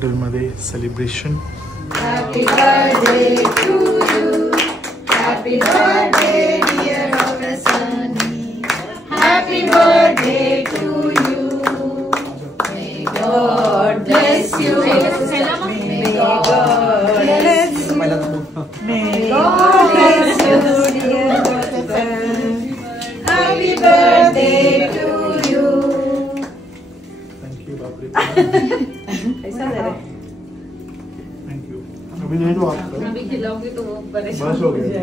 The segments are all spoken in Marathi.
हॉस्पिटलमध्ये celebration. Happy birthday to you, happy birthday dear our Sunny, happy birthday to you, may God bless you, may God bless, may God bless you dear son, happy birthday to you. Thank you. कैसा है? Thank you. अभी ले लो आप. अभी खिलाऊंगी तो वो परेशान बस हो गया.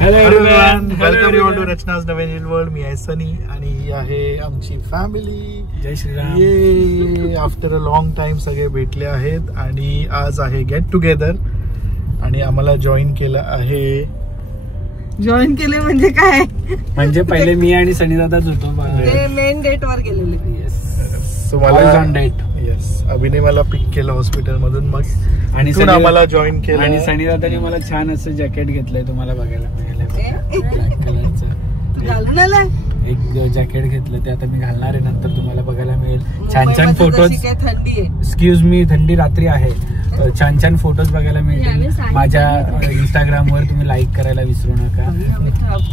Hello everyone, welcome you all to Rachna's Naveen world. मी आहे सनी आणि ही आहे आमची फॅमिली. जय श्रीराम. ये आफ्टर अ लॉंग टाइम सगळे भेटले आहेत आणि आज आहे गेट टुगेदर आणि आम्हाला जॉईन केलं आहे. जॉईन केले म्हणजे काय? म्हणजे पहिले मी आणि सनी दादाच होतो. ते मेन डेट वर गेलेले. सो मला ऑन डेट. येस, अभिने मला पिक केलं हॉस्पिटल मधून, मग आणि आम्हाला जॉईन केलं. आणि सनी दादाने मला छान असं जॅकेट घेतलंय, तुम्हाला बघायला मिळालं. ब्लॅक कलरचं घालून आलाय एक जॅकेट घेतलं, ते आता मी घालणार आहे, नंतर तुम्हाला बघायला मिळेल. छान छान फोटोज. थंडी आहे. एक्सक्यूज मी, थंडी रात्री आहे. छान छान फोटोज बघायला मिळतील माझ्या इंस्टाग्राम वर, तुम्ही लाईक करायला विसरू नका.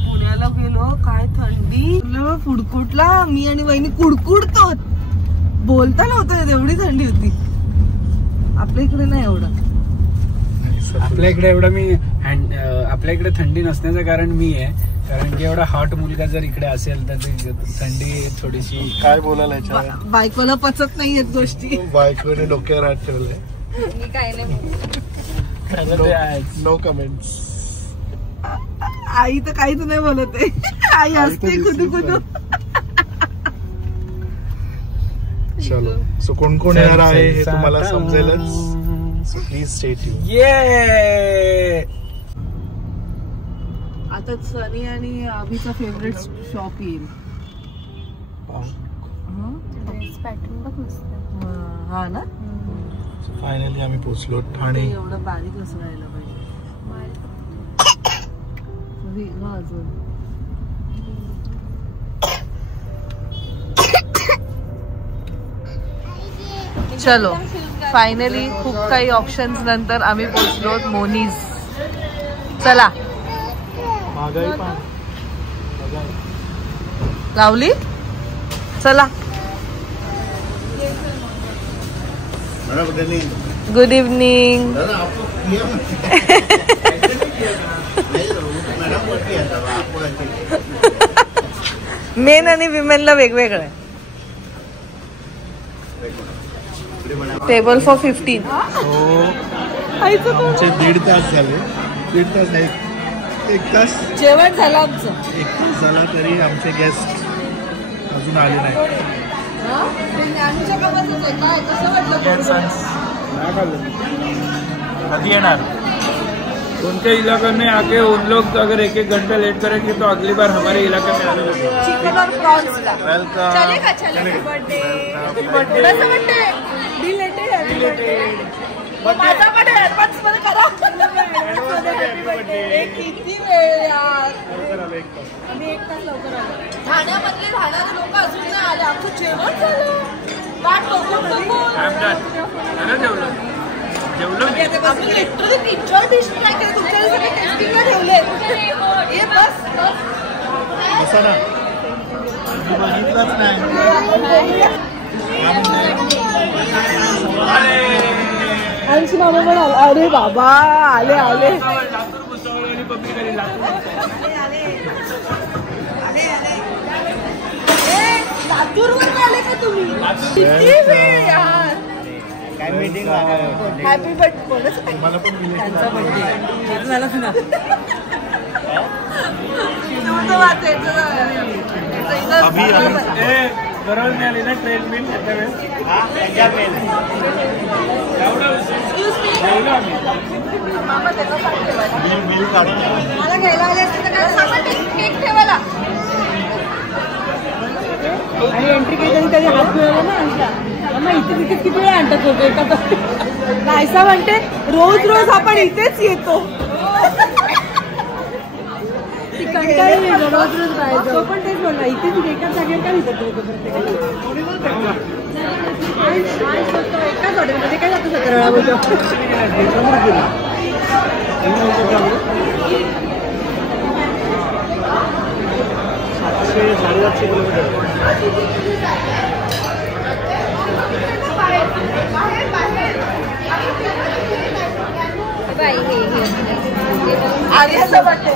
पुण्याला गेलो, काय थंडी फुडकुटला. मी आणि वहिनी कुडकुडतो, बोलता नव्हतं, एवढी थंडी होती. आपल्या इकडे नाही एवढं. आपल्या इकडे एवढं आपल्या इकडे थंडी नसण्याचं कारण मी आहे, कारण की एवढा हॉट मुलगा जर इकडे असेल तर थंडी थोडीशी. काय बोलायला याच्यावर? बायकोला पचत नाहीयेत गोष्टी. बायकोने डोक्यावर हात ठेवलाय. मी काय नाही. No comments. आई तर काहीच नाही बोलत आहे. आई असते कुठू कुठू. चलो, सो कोण कोण येणार आहे हे तुम्हाला समजेलच. So please stay tuned. ये आता सनी आणि अभिचा फेवरेट शॉप येईल. हा ना. फायनली आम्ही पोहोचलो ठाणे. एवढं बारीक कसं राहायला पाहिजे. अजून चलो, फायनली खूप काही ऑप्शन्स नंतर आम्ही पोहोचलो मोनीज. चला, लावली. चला, गुड इव्हनिंग. मेन आणि विमेनला वेगवेगळं आहे. Table for 15. आमचे 1.5 तास झाले. 1.5 तास नाही, 1 तास जेवण झालं आमचं. 1 तास झाला तरी आमचे गेस्ट अजून आले नाही. कधी येणार? उनके इलाके में आके उन लोग अगर 1-1 घंटा लेट करेंगे तो अगली बार हमारे इलाके में आने लगे. चिकन और प्रॉन्स का वेलकम. चलेगा. चलेगा. बर्थडे रिलेटेड है. रिलेटेड माझा बर्थडे ऍडव्हान्स मध्ये करा. किती वेळ यार. आम्ही 1 तास लवकर आलो. ठाण्यामधले राहणारे लोक अजून नाही आले. आमचं जेवण झालं. वाट बघून आम्ही लिटरली 3-4 डिश ट्राय केले. तुमच्या सगळे टेस्टिंगला ठेवले. ये बस असं ना, बघितलंच नाही. आमची मामा पण आले. अरे बाबा, आले आले. लातूरवरून आले का तुम्ही? किती वेळ यार. Happy birthday. मला पण त्यांचा बर्थडे झालाच ना. बरोबर मिळाली ना ट्रेन बिल त्याच्या वेळेस. मला घ्यायला आले असते तर काय सामान केक ठेवायला. आणि एंट्री केली तरी हात मिळाला ना आमचा. मग इथे तिथे किती वेळ आणतात होते एका. नायसा म्हणते रोज रोज आपण इथेच येतो. तो पण तेच बोलला इथे एकाच जागेवर काय विचारतो एकाच हॉटेलमध्ये काय जातो 17 वेळा बोलतो. 700-750 किलोमीटर. आर्याचा बर्थडे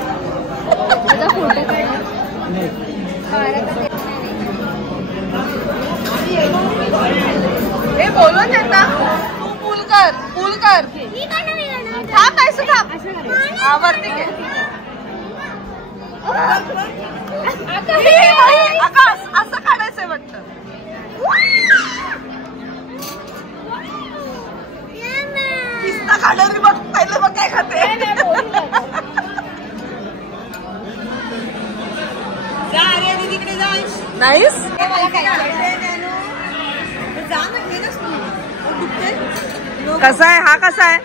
हे बोलून देता तू पूल कर थांब पैसे थांब वरती घे आकाश असं काढायचंय वाटतं. पिस्ता काढायला बघ पहिलं बघ काय खाते. नाईस कसा आहे हा कसा आहे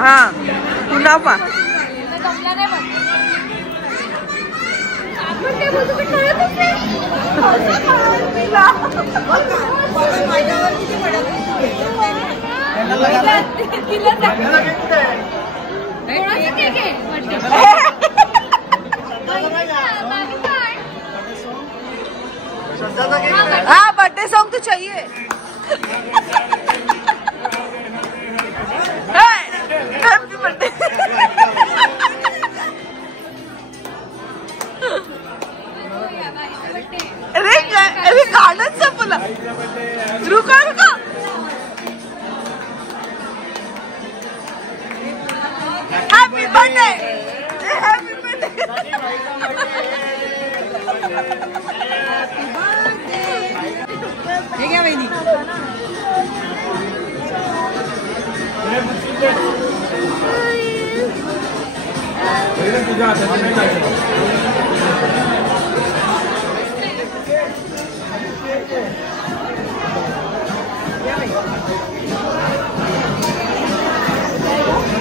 हा मुनाफा हाँ बर्थडे सॉन्ग तो चाहिए. Happy birthday. अरे गाणंच संपला. रुका हैप्पी बर्थडे. Happy birthday. हे घ्या वहिनी.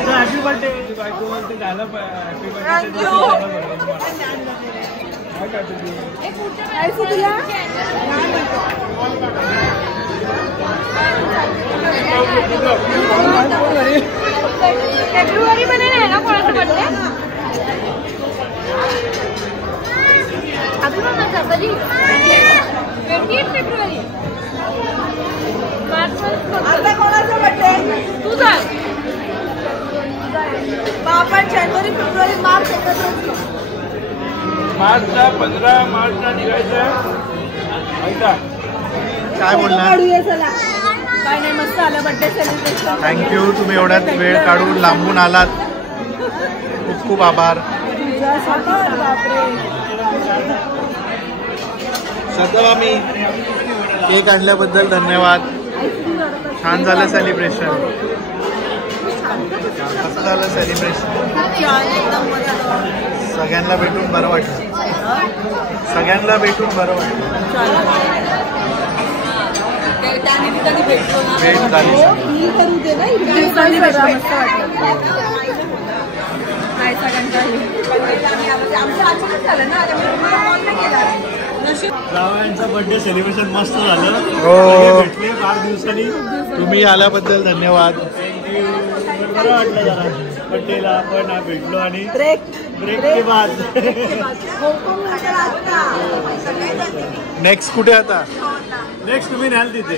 Happy birthday. फेब्रुवारी मध्ये नाही ना कोणाचं बर्थडे. अभी पण नका कधी 28 फेब्रुवारी. मार्च मध्ये कोणाचा बर्थडे तुझा. आपण जानेवारी फेब्रुवारी मार्च एकत्र मार्चला 15 मार्चला निघायचं. काय बोलणार. काय नाही मस्त आलं बर्थडे सेलिब्रेशन. थँक्यू तुम्ही एवढ्यात वेळ काढून लांबून आलात. खूप खूप आभार. सतवामी केक आणल्याबद्दल धन्यवाद. छान झालं सेलिब्रेशन. कसं झालं सेलिब्रेशन. सगळ्यांना भेटून बरं वाटलं. भेट झाली. जावयांचा बर्थडे सेलिब्रेशन मस्त झालं. हो भेटले 8 दिवसांनी. तुम्ही आल्याबद्दल धन्यवाद. बरं वाटलं जरा बर्थडेला आपण भेटलो आणि ब्रेक के बाद. नेक्स्ट कुठे आता. नेक्स्ट तुम्ही न्याल तिथे.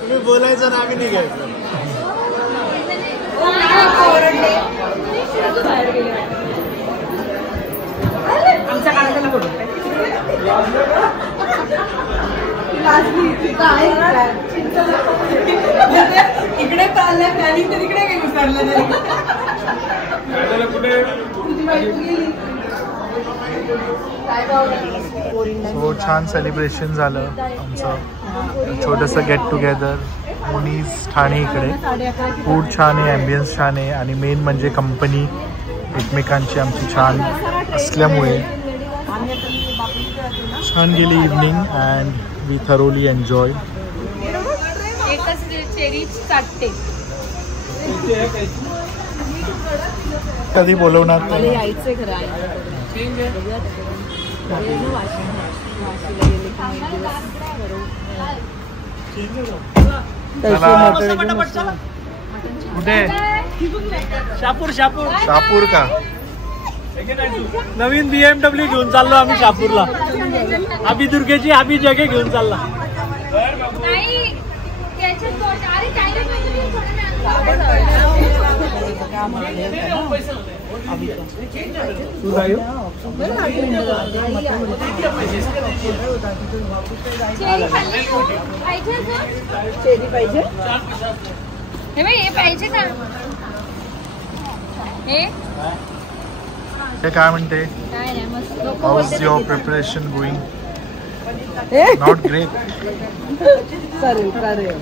तुम्ही बोलायचं ना आम्ही निघायचं. आमच्या कानाला फोटो इकडे चालल्या प्लॅनिंग तर इकडे काही घुसरलं सो छान सेलिब्रेशन झालं आमचं. छोटंसं गेट टुगेदर. मुनीज ठाणे इकडे. फूड छान आहे, ॲम्बियन्स छान आहे आणि मेन म्हणजे कंपनी एकमेकांची आमची छान असल्यामुळे छान गेली evening and we thoroughly enjoy. Cherry चाटते. कधी बोलवणार मला यायचंय खरं आहे. कुठे? शापूर शापूर शापूर का? नवीन BMW घेऊन चाललो आम्ही शापूरला. आबी दुर्गेची आबी जगे घेऊन चालला. चेरी पाहिजे. हे पाहिजे का? हे काय म्हणते? How is your preparation going? Not great. करेल करेल.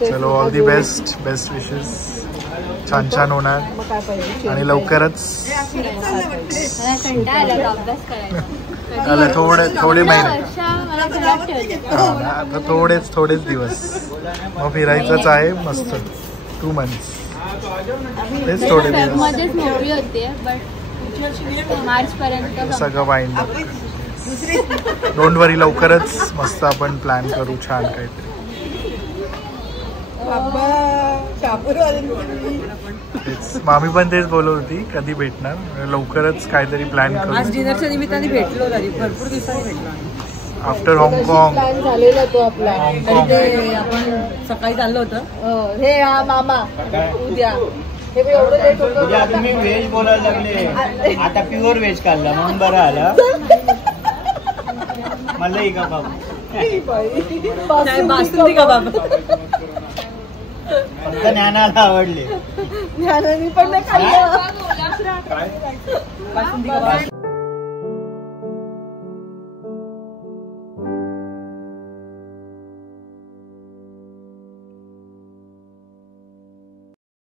चलो ऑल दी बेस्ट. बेस्ट विशेस. छान छान होणार आणि लवकरच. आलं थोडे महिने, आता थोडेच दिवस, मग फिरायचंच आहे मस्त. 2 months. तेच थोडे दिवस मध्येच मोकळी होते बट मार्च पर्यंत सगळं वाईंड. डोंट वरी, लवकरच मस्त आपण प्लॅन करू छान काहीतरी. मामी पण तेच बोलत होती कधी भेटणार. लवकरच काहीतरी प्लॅन करू. आज डिनरच्या निमित्ताने भेटलो तरी भरपूर दिवसांनी भेटलो. आफ्टर हाँगकाँग प्लॅन झालेला तो आपला. हाँगकाँग. आपण सकाळी चाललो होतं. हे हा मामा उद्या हे एवढं लेट होतं. तुम्ही व्हेज बोलायला लागले, आता प्युअर व्हेज खाल्ला म्हणून बरं आला. मला का बाबा बासुंदी का बाबा? फक्त ज्ञानाला आवडले. ज्ञानाने पण नाही खाल्लं. बासुंदी का बाबा?